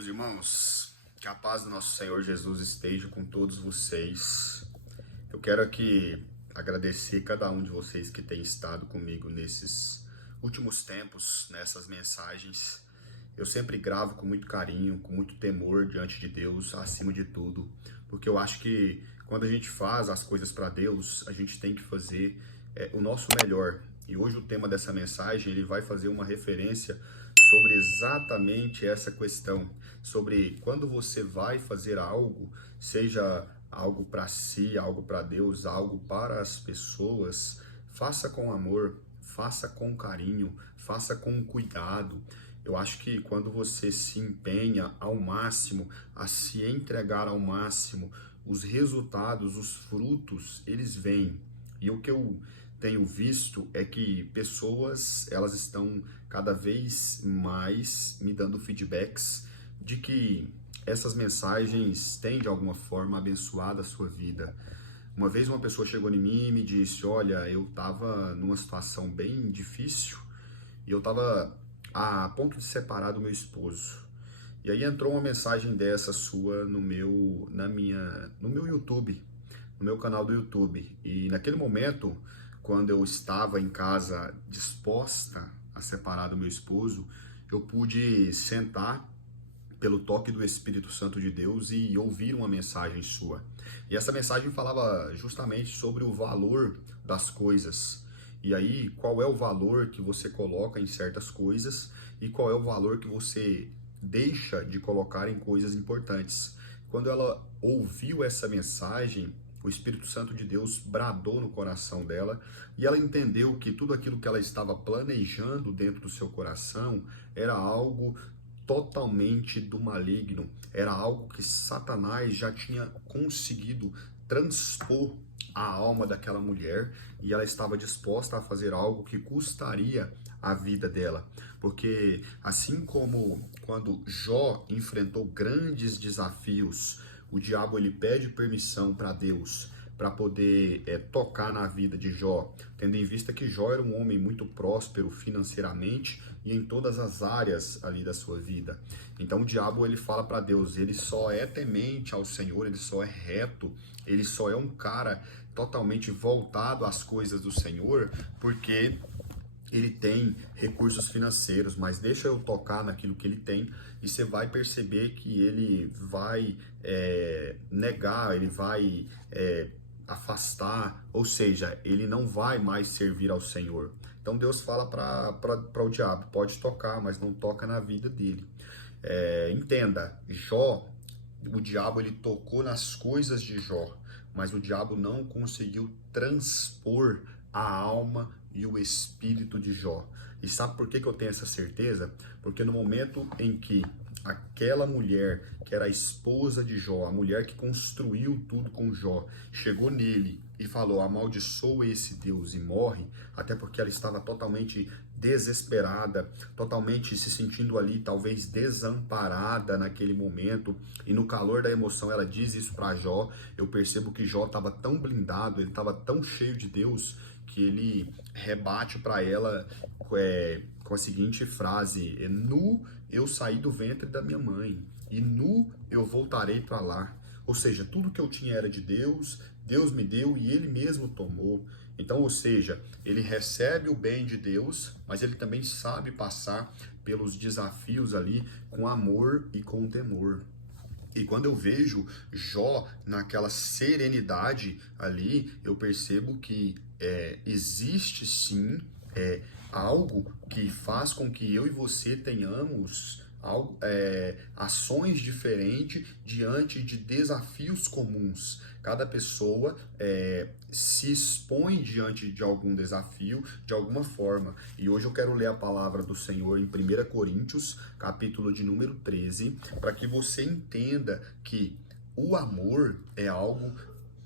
Meus irmãos, que a paz do nosso Senhor Jesus esteja com todos vocês. Eu quero aqui agradecer cada um de vocês que tem estado comigo nesses últimos tempos, nessas mensagens. Eu sempre gravo com muito carinho, com muito temor diante de Deus, acima de tudo, porque eu acho que quando a gente faz as coisas para Deus, a gente tem que fazer o nosso melhor. E hoje o tema dessa mensagem, ele vai fazer uma referência sobre exatamente essa questão, sobre quando você vai fazer algo, seja algo para si, algo para Deus, algo para as pessoas, faça com amor, faça com carinho, faça com cuidado. Eu acho que quando você se empenha ao máximo, a se entregar ao máximo, os resultados, os frutos, eles vêm. E o que eu tenho visto é que pessoas, elas estão cada vez mais me dando feedbacks de que essas mensagens têm de alguma forma abençoado a sua vida. Uma vez uma pessoa chegou em mim e me disse: olha, eu estava numa situação bem difícil e eu estava a ponto de separar do meu esposo. E aí entrou uma mensagem dessa sua no meu YouTube, no meu canal do YouTube. E naquele momento, quando eu estava em casa disposta a separar do meu esposo, eu pude sentar pelo toque do Espírito Santo de Deus e ouvir uma mensagem sua. E essa mensagem falava justamente sobre o valor das coisas. E aí, qual é o valor que você coloca em certas coisas e qual é o valor que você deixa de colocar em coisas importantes. Quando ela ouviu essa mensagem, o Espírito Santo de Deus bradou no coração dela e ela entendeu que tudo aquilo que ela estava planejando dentro do seu coração era algo totalmente do maligno, era algo que Satanás já tinha conseguido transpor a alma daquela mulher e ela estava disposta a fazer algo que custaria a vida dela. Porque assim como quando Jó enfrentou grandes desafios, o diabo ele pede permissão para Deus para poder tocar na vida de Jó, tendo em vista que Jó era um homem muito próspero financeiramente e em todas as áreas ali da sua vida. Então o diabo ele fala para Deus, ele só é temente ao Senhor, ele só é reto, ele só é um cara totalmente voltado às coisas do Senhor, porque ele tem recursos financeiros, mas deixa eu tocar naquilo que ele tem e você vai perceber que ele vai negar, ele vai afastar, ou seja, ele não vai mais servir ao Senhor. Então Deus fala para o diabo, pode tocar, mas não toca na vida dele. Entenda, Jó, o diabo ele tocou nas coisas de Jó, mas o diabo não conseguiu transpor a alma e o espírito de Jó. E sabe por que eu tenho essa certeza? Porque no momento em que aquela mulher, que era a esposa de Jó, a mulher que construiu tudo com Jó, chegou nele e falou: amaldiçoa esse Deus e morre, até porque ela estava totalmente desesperada, totalmente se sentindo ali, talvez desamparada naquele momento, e no calor da emoção ela diz isso para Jó. Eu percebo que Jó estava tão blindado, ele estava tão cheio de Deus, que ele rebate para ela com a seguinte frase: nu eu saí do ventre da minha mãe, e nu eu voltarei para lá. Ou seja, tudo que eu tinha era de Deus, Deus me deu e ele mesmo tomou. Então, ou seja, ele recebe o bem de Deus, mas ele também sabe passar pelos desafios ali com amor e com temor. E quando eu vejo Jó naquela serenidade ali, eu percebo que existe sim algo que faz com que eu e você tenhamos ações diferentes diante de desafios comuns. Cada pessoa se expõe diante de algum desafio de alguma forma. E hoje eu quero ler a palavra do Senhor em 1 Coríntios, capítulo de número 13, para que você entenda que o amor é algo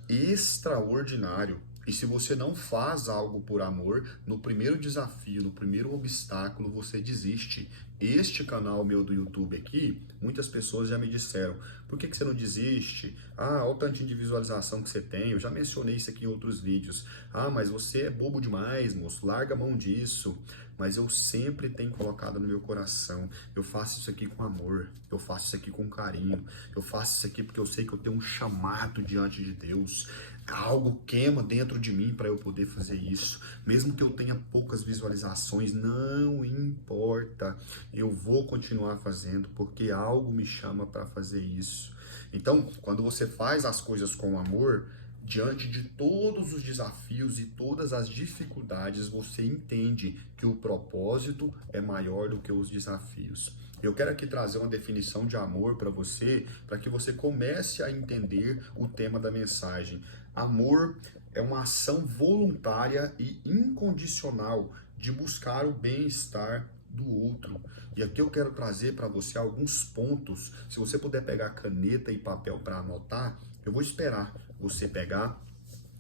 extraordinário. E se você não faz algo por amor, no primeiro desafio, no primeiro obstáculo, você desiste. Este canal meu do YouTube aqui, muitas pessoas já me disseram: por que você não desiste? Olha o tantinho de visualização que você tem, eu já mencionei isso aqui em outros vídeos. Mas você é bobo demais, moço, larga a mão disso. mas eu sempre tenho colocado no meu coração, eu faço isso aqui com amor, eu faço isso aqui com carinho, eu faço isso aqui porque eu sei que eu tenho um chamado diante de Deus, algo queima dentro de mim para eu poder fazer isso, mesmo que eu tenha poucas visualizações, não importa, eu vou continuar fazendo porque algo me chama para fazer isso. Então, quando você faz as coisas com amor, diante de todos os desafios e todas as dificuldades, você entende que o propósito é maior do que os desafios. Eu quero aqui trazer uma definição de amor para você, para que você comece a entender o tema da mensagem. Amor é uma ação voluntária e incondicional de buscar o bem-estar do outro. E aqui eu quero trazer para você alguns pontos. Se você puder pegar caneta e papel para anotar, eu vou esperar você pegar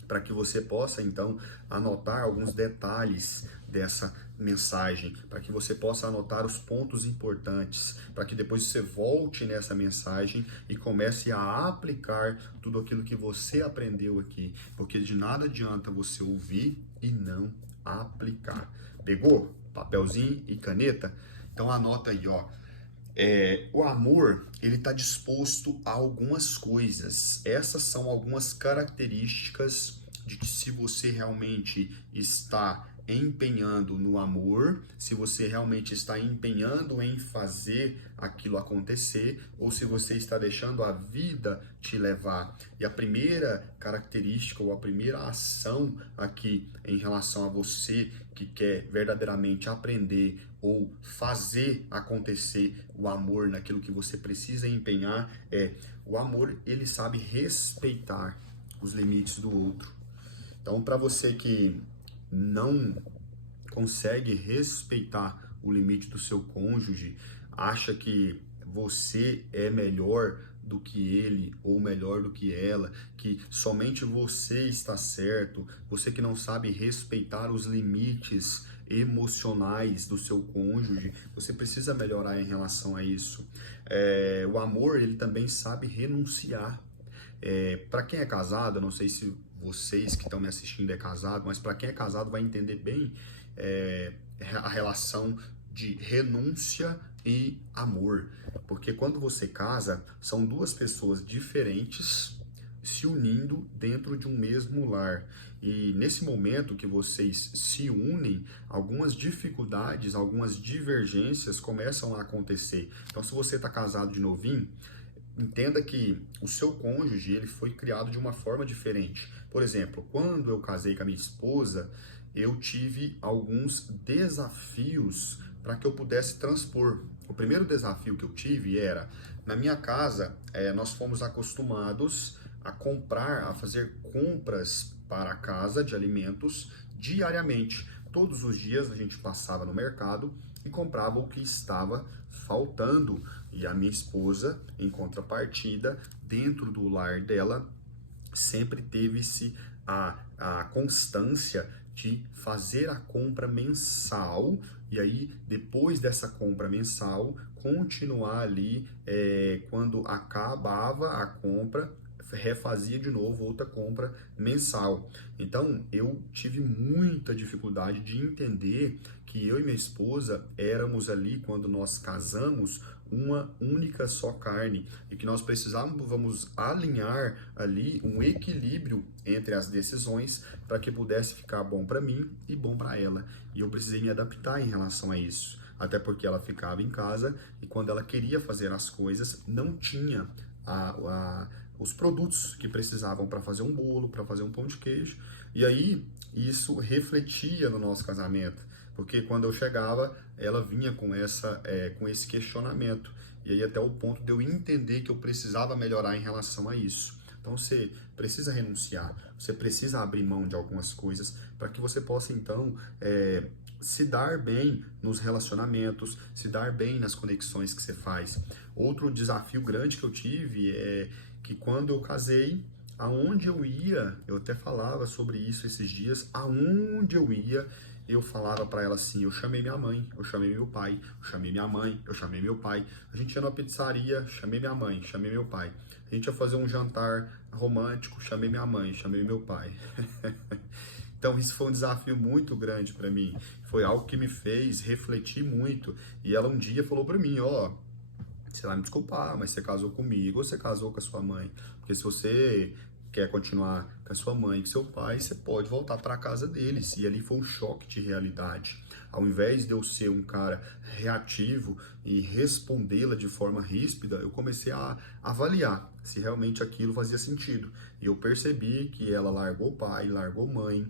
para que você possa então anotar alguns detalhes dessa mensagem, para que você possa anotar os pontos importantes, para que depois você volte nessa mensagem e comece a aplicar tudo aquilo que você aprendeu aqui, porque de nada adianta você ouvir e não aplicar. Pegou? Papelzinho e caneta? Então anota aí, ó. O amor, ele está disposto a algumas coisas. Essas são algumas características de que se você realmente está empenhando no amor, se você realmente está empenhando em fazer aquilo acontecer, ou se você está deixando a vida te levar. E a primeira característica ou a primeira ação aqui em relação a você que quer verdadeiramente aprender ou fazer acontecer o amor naquilo que você precisa empenhar o amor, ele sabe respeitar os limites do outro. Então, para você que não consegue respeitar o limite do seu cônjuge, acha que você é melhor do que ele ou melhor do que ela, que somente você está certo, você que não sabe respeitar os limites emocionais do seu cônjuge, você precisa melhorar em relação a isso. O amor, ele também sabe renunciar. Para quem é casado, eu não sei se vocês que estão me assistindo é casado, mas para quem é casado vai entender bem a relação de renúncia e amor, porque quando você casa, são duas pessoas diferentes se unindo dentro de um mesmo lar. E nesse momento que vocês se unem, algumas dificuldades, algumas divergências começam a acontecer. Então, se você está casado de novinho, entenda que o seu cônjuge, ele foi criado de uma forma diferente. Por exemplo, quando eu casei com a minha esposa, eu tive alguns desafios para que eu pudesse transpor. O primeiro desafio que eu tive era, na minha casa, nós fomos acostumados a comprar, a fazer compras para a casa de alimentos diariamente. Todos os dias a gente passava no mercado e comprava o que estava faltando. E a minha esposa, em contrapartida, dentro do lar dela, sempre teve-se a constância de fazer a compra mensal e aí, depois dessa compra mensal, continuar ali, quando acabava a compra, refazia de novo outra compra mensal. Então, eu tive muita dificuldade de entender que eu e minha esposa éramos ali, quando nós casamos, uma única só carne e que nós precisávamos alinhar ali um equilíbrio entre as decisões para que pudesse ficar bom para mim e bom para ela. E eu precisei me adaptar em relação a isso, até porque ela ficava em casa e quando ela queria fazer as coisas não tinha os produtos que precisavam para fazer um bolo, para fazer um pão de queijo. E aí isso refletia no nosso casamento, porque quando eu chegava, ela vinha com esse questionamento. E aí até o ponto de eu entender que eu precisava melhorar em relação a isso. Então você precisa renunciar, você precisa abrir mão de algumas coisas para que você possa então se dar bem nos relacionamentos, se dar bem nas conexões que você faz. Outro desafio grande que eu tive é que quando eu casei, aonde eu ia, eu até falava sobre isso esses dias, aonde eu ia, eu falava para ela assim, eu chamei minha mãe, eu chamei meu pai, eu chamei minha mãe, eu chamei meu pai. A gente ia numa pizzaria, chamei minha mãe, chamei meu pai. A gente ia fazer um jantar romântico, chamei minha mãe, chamei meu pai. Então isso foi um desafio muito grande para mim. Foi algo que me fez refletir muito. E ela um dia falou para mim, ó, você vai me desculpar, mas você casou comigo ou você casou com a sua mãe? Porque se você quer continuar com a sua mãe e com seu pai, você pode voltar para a casa deles. E ali foi um choque de realidade. Ao invés de eu ser um cara reativo e respondê-la de forma ríspida, eu comecei a avaliar se realmente aquilo fazia sentido. E eu percebi que ela largou pai, largou mãe,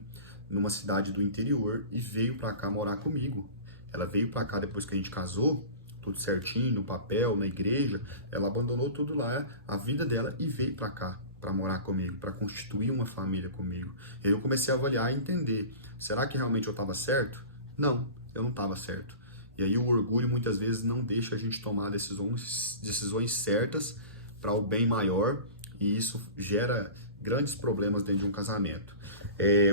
numa cidade do interior e veio para cá morar comigo. Ela veio para cá depois que a gente casou, tudo certinho, no papel, na igreja. Ela abandonou tudo lá, a vida dela, e veio para cá para morar comigo, para constituir uma família comigo. E aí eu comecei a avaliar e entender, será que realmente eu estava certo? Não, eu não estava certo. E aí o orgulho muitas vezes não deixa a gente tomar decisões certas para o bem maior, e isso gera grandes problemas dentro de um casamento.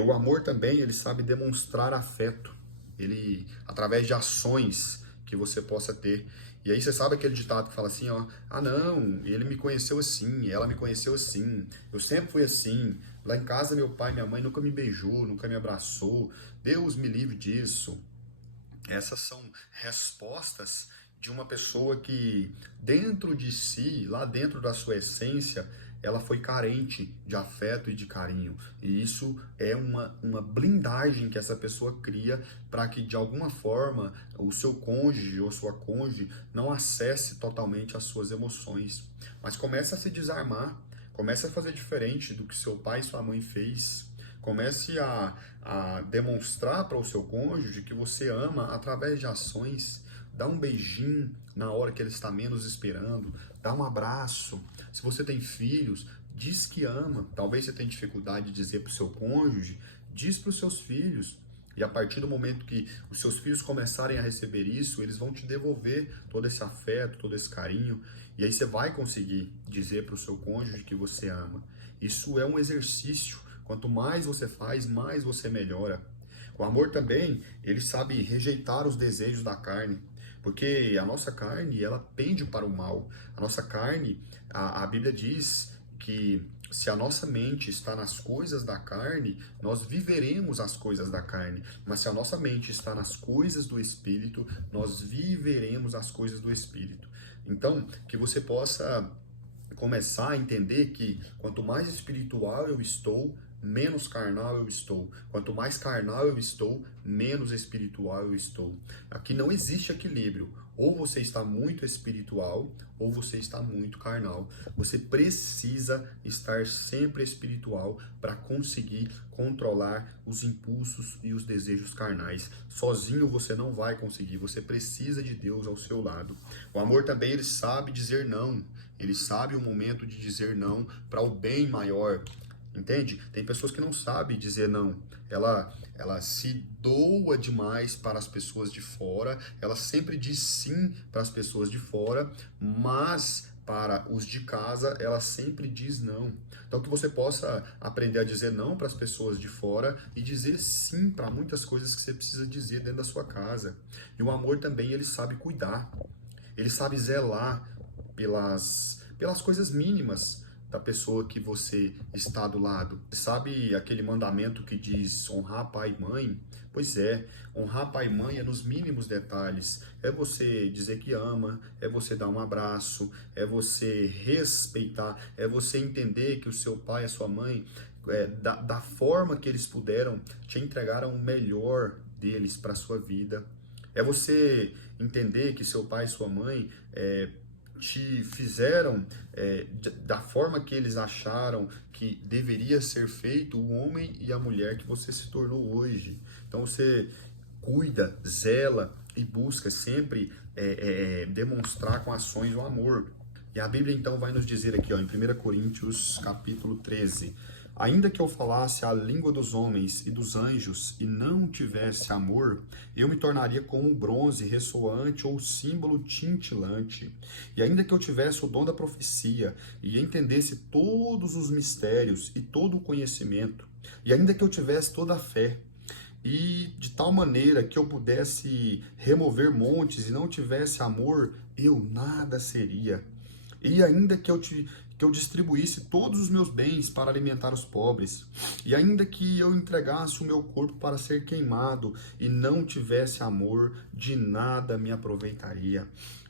O amor também, ele sabe demonstrar afeto, ele através de ações que você possa ter. E aí você sabe aquele ditado que fala assim, ó, ah não, ele me conheceu assim, ela me conheceu assim, eu sempre fui assim, lá em casa meu pai e minha mãe nunca me beijou, nunca me abraçou, Deus me livre disso. Essas são respostas de uma pessoa que dentro de si, lá dentro da sua essência, ela foi carente de afeto e de carinho. E isso é uma blindagem que essa pessoa cria para que, de alguma forma, o seu cônjuge ou sua cônjuge não acesse totalmente as suas emoções. Mas comece a se desarmar, comece a fazer diferente do que seu pai e sua mãe fez. Comece a demonstrar para o seu cônjuge que você ama através de ações. Dá um beijinho na hora que ele está menos esperando, dá um abraço. Se você tem filhos, diz que ama. Talvez você tenha dificuldade de dizer para o seu cônjuge, diz para os seus filhos. E a partir do momento que os seus filhos começarem a receber isso, eles vão te devolver todo esse afeto, todo esse carinho. E aí você vai conseguir dizer para o seu cônjuge que você ama. Isso é um exercício. Quanto mais você faz, mais você melhora. O amor também, ele sabe rejeitar os desejos da carne, porque a nossa carne, ela pende para o mal. A nossa carne, a Bíblia diz que se a nossa mente está nas coisas da carne, nós viveremos as coisas da carne. Mas se a nossa mente está nas coisas do Espírito, nós viveremos as coisas do Espírito. Então, que você possa começar a entender que quanto mais espiritual eu estou, menos carnal eu estou. Quanto mais carnal eu estou, menos espiritual eu estou. Aqui não existe equilíbrio. Ou você está muito espiritual, ou você está muito carnal. Você precisa estar sempre espiritual para conseguir controlar os impulsos e os desejos carnais. Sozinho você não vai conseguir. Você precisa de Deus ao seu lado. O amor também, ele sabe dizer não. Ele sabe o momento de dizer não para o bem maior. Entende? Tem pessoas que não sabem dizer não. Ela se doa demais para as pessoas de fora. Ela sempre diz sim para as pessoas de fora, mas para os de casa ela sempre diz não. Então que você possa aprender a dizer não para as pessoas de fora e dizer sim para muitas coisas que você precisa dizer dentro da sua casa. E o amor também, ele sabe cuidar. Ele sabe zelar pelas coisas mínimas da pessoa que você está do lado. Sabe aquele mandamento que diz honrar pai e mãe? Pois é, honrar pai e mãe é nos mínimos detalhes. É você dizer que ama, é você dar um abraço, é você respeitar, é você entender que o seu pai e a sua mãe, da forma que eles puderam, te entregaram o melhor deles para a sua vida. É você entender que seu pai e sua mãe te fizeram da forma que eles acharam que deveria ser feito o homem e a mulher que você se tornou hoje. Então você cuida, zela e busca sempre demonstrar com ações o amor. E a Bíblia então vai nos dizer aqui, ó, em 1 Coríntios capítulo 13, ainda que eu falasse a língua dos homens e dos anjos e não tivesse amor, eu me tornaria como um bronze ressoante ou símbolo tintilante. E ainda que eu tivesse o dom da profecia e entendesse todos os mistérios e todo o conhecimento, e ainda que eu tivesse toda a fé, e de tal maneira que eu pudesse remover montes e não tivesse amor, eu nada seria. E ainda que que eu distribuísse todos os meus bens para alimentar os pobres, e ainda que eu entregasse o meu corpo para ser queimado e não tivesse amor, de nada me aproveitaria.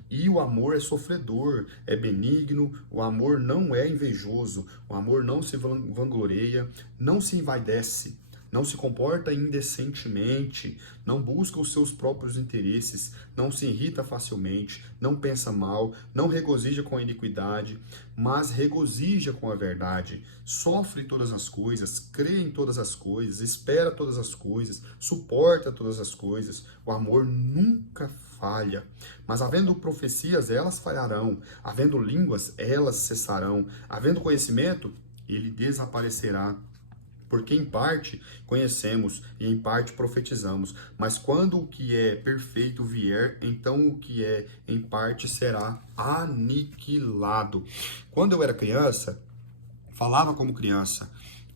E o amor é sofredor, é benigno, o amor não é invejoso, o amor não se vangloria, não se envaidece, não se comporta indecentemente, não busca os seus próprios interesses, não se irrita facilmente, não pensa mal, não regozija com a iniquidade, mas regozija com a verdade, sofre todas as coisas, crê em todas as coisas, espera todas as coisas, suporta todas as coisas. O amor nunca falha. Mas havendo profecias, elas falharão, havendo línguas, elas cessarão, havendo conhecimento, ele desaparecerá. Porque em parte conhecemos e em parte profetizamos, mas quando o que é perfeito vier, então o que é em parte será aniquilado. Quando eu era criança, falava como criança,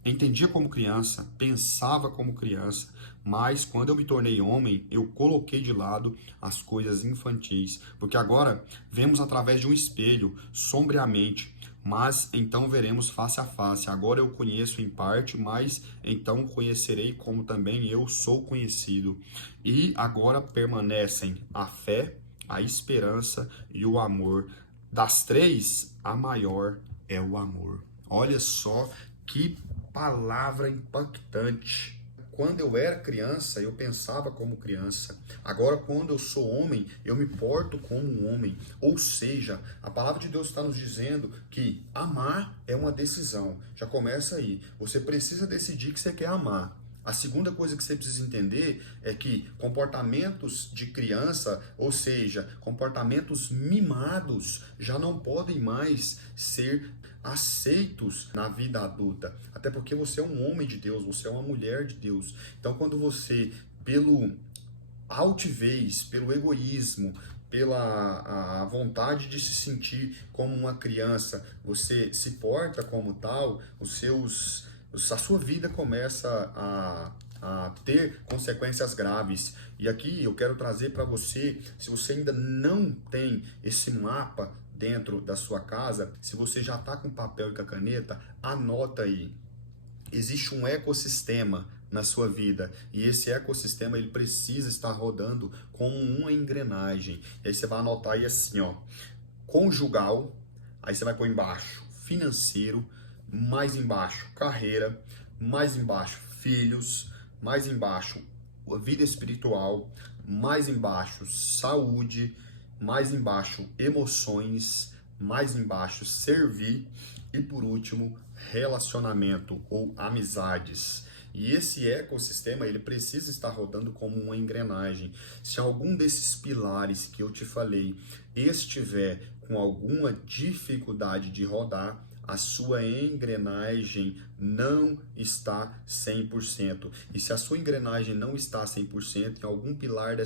entendia como criança, pensava como criança, mas quando eu me tornei homem, eu coloquei de lado as coisas infantis, porque agora vemos através de um espelho, sombriamente, mas então veremos face a face. Agora eu conheço em parte, mas então conhecerei como também eu sou conhecido. E agora permanecem a fé, a esperança e o amor. Das três, a maior é o amor. Olha só que palavra impactante. Quando eu era criança, eu pensava como criança. Agora, quando eu sou homem, eu me porto como um homem. Ou seja, a palavra de Deus está nos dizendo que amar é uma decisão. Já começa aí. Você precisa decidir que você quer amar. A segunda coisa que você precisa entender é que comportamentos de criança, ou seja, comportamentos mimados, já não podem mais ser aceitos na vida adulta. Até porque você é um homem de Deus, você é uma mulher de Deus. Então, quando você, pelo altivez, pelo egoísmo, pela a vontade de se sentir como uma criança, você se porta como tal, a sua vida começa a ter consequências graves. E aqui eu quero trazer para você, se você ainda não tem esse mapa dentro da sua casa, se você já está com papel e com a caneta, anota aí. Existe um ecossistema na sua vida e esse ecossistema ele precisa estar rodando como uma engrenagem. E aí você vai anotar aí assim, ó, conjugal, aí você vai pôr embaixo financeiro, mais embaixo carreira, mais embaixo filhos, mais embaixo vida espiritual, mais embaixo saúde, mais embaixo emoções, mais embaixo servir e por último relacionamento ou amizades. E esse ecossistema ele precisa estar rodando como uma engrenagem. Se algum desses pilares que eu te falei estiver com alguma dificuldade de rodar, a sua engrenagem não está 100%. E se a sua engrenagem não está 100%, em algum pilar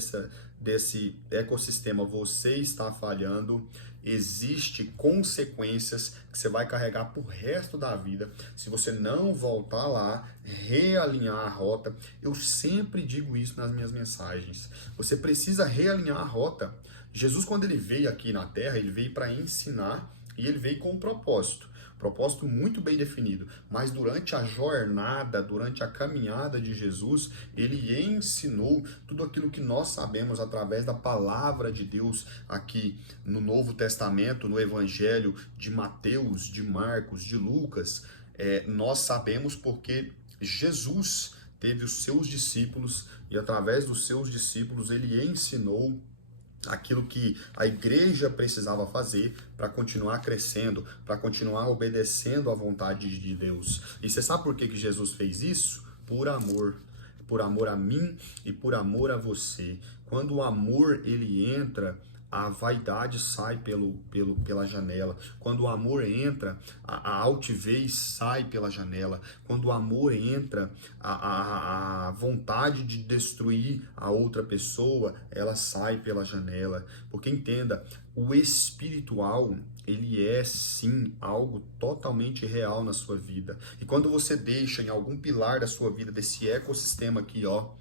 desse ecossistema você está falhando, existe consequências que você vai carregar pro resto da vida se você não voltar lá, realinhar a rota. Eu sempre digo isso nas minhas mensagens. Você precisa realinhar a rota. Jesus, quando ele veio aqui na Terra, ele veio para ensinar e ele veio com um propósito. Propósito muito bem definido, mas durante a jornada, durante a caminhada de Jesus, ele ensinou tudo aquilo que nós sabemos através da palavra de Deus aqui no Novo Testamento, no Evangelho de Mateus, de Marcos, de Lucas. Nós sabemos porque Jesus teve os seus discípulos e através dos seus discípulos ele ensinou aquilo que a igreja precisava fazer para continuar crescendo, para continuar obedecendo à vontade de Deus. E você sabe por que Jesus fez isso? Por amor a mim e por amor a você. Quando o amor ele entra, a vaidade sai pela janela. Quando o amor entra, a altivez sai pela janela. Quando o amor entra, a vontade de destruir a outra pessoa, ela sai pela janela. Porque entenda, o espiritual, ele é sim algo totalmente real na sua vida. E quando você deixa em algum pilar da sua vida, desse ecossistema aqui, ó,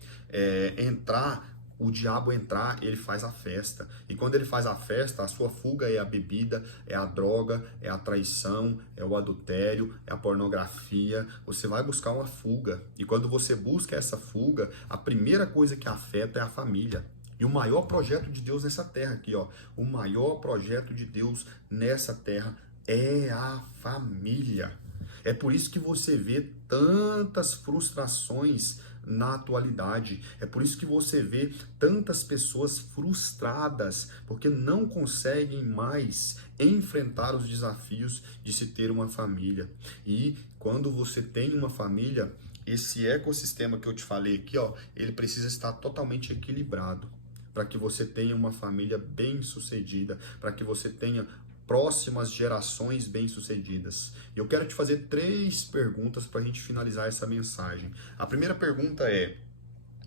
entrar o diabo entrar, ele faz a festa. E quando ele faz a festa, a sua fuga é a bebida, é a droga, é a traição, é o adultério, é a pornografia. Você vai buscar uma fuga. E quando você busca essa fuga, a primeira coisa que afeta é a família. E o maior projeto de Deus nessa terra aqui, ó, o maior projeto de Deus nessa terra é a família. É por isso que você vê tantas frustrações na atualidade. É por isso que você vê tantas pessoas frustradas, porque não conseguem mais enfrentar os desafios de se ter uma família. E quando você tem uma família, esse ecossistema que eu te falei aqui, ó, ele precisa estar totalmente equilibrado para que você tenha uma família bem-sucedida, para que você tenha próximas gerações bem-sucedidas. E eu quero te fazer 3 perguntas para a gente finalizar essa mensagem. A primeira pergunta é: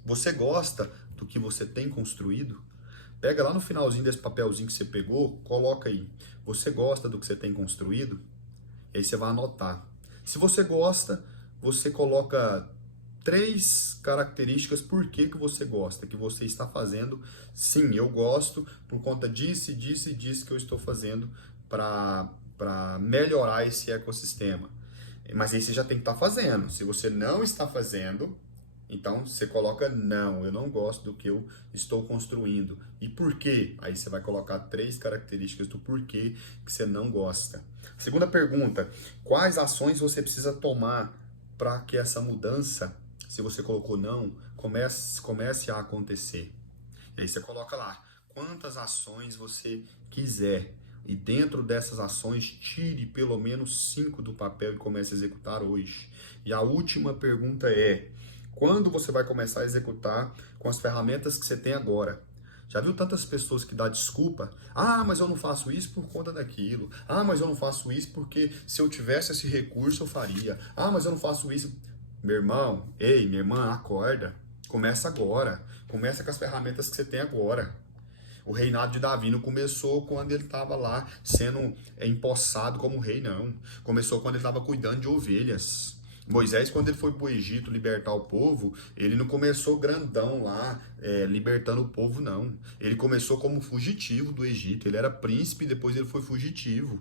você gosta do que você tem construído? Pega lá no finalzinho desse papelzinho que você pegou, coloca aí: você gosta do que você tem construído? E aí você vai anotar. Se você gosta, você coloca 3 características por que você gosta, que você está fazendo. Sim, eu gosto por conta disso e disso e disso que eu estou fazendo para melhorar esse ecossistema. Mas aí você já tem que estar fazendo. Se você não está fazendo, então você coloca não, eu não gosto do que eu estou construindo. E por quê? Aí você vai colocar 3 características do porquê que você não gosta. Segunda pergunta: quais ações você precisa tomar para que essa mudança, se você colocou não, comece a acontecer? E aí você coloca lá quantas ações você quiser. E dentro dessas ações, tire pelo menos 5 do papel e comece a executar hoje. E a última pergunta é: quando você vai começar a executar com as ferramentas que você tem agora? Já viu tantas pessoas que dão desculpa? Ah, mas eu não faço isso por conta daquilo. Ah, mas eu não faço isso porque se eu tivesse esse recurso eu faria. Ah, mas eu não faço isso. Meu irmão, ei, minha irmã, acorda. Começa agora. Começa com as ferramentas que você tem agora. O reinado de Davi não começou quando ele estava lá sendo empossado como rei, não. Começou quando ele estava cuidando de ovelhas. Moisés, quando ele foi para o Egito libertar o povo, ele não começou grandão lá, libertando o povo, não. Ele começou como fugitivo do Egito. Ele era príncipe e depois ele foi fugitivo.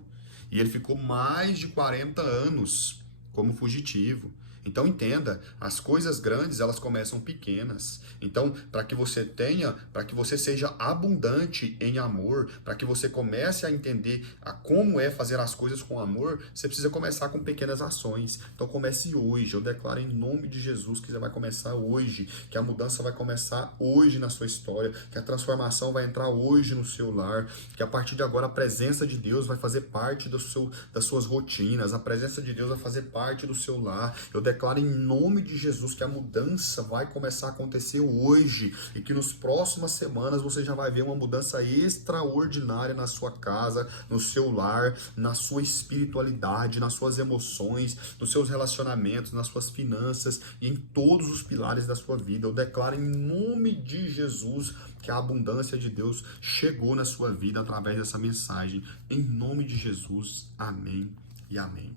E ele ficou mais de 40 anos como fugitivo. Então entenda, as coisas grandes, elas começam pequenas. Então, para que você tenha, para que você seja abundante em amor, para que você comece a entender como é fazer as coisas com amor, você precisa começar com pequenas ações. Então comece hoje. Eu declaro em nome de Jesus que você vai começar hoje, que a mudança vai começar hoje na sua história, que a transformação vai entrar hoje no seu lar, que a partir de agora a presença de Deus vai fazer parte das suas rotinas, a presença de Deus vai fazer parte do seu lar. Eu declaro em nome de Jesus que a mudança vai começar a acontecer hoje e que nas próximas semanas você já vai ver uma mudança extraordinária na sua casa, no seu lar, na sua espiritualidade, nas suas emoções, nos seus relacionamentos, nas suas finanças e em todos os pilares da sua vida. Eu declaro em nome de Jesus que a abundância de Deus chegou na sua vida através dessa mensagem. Em nome de Jesus, amém e amém.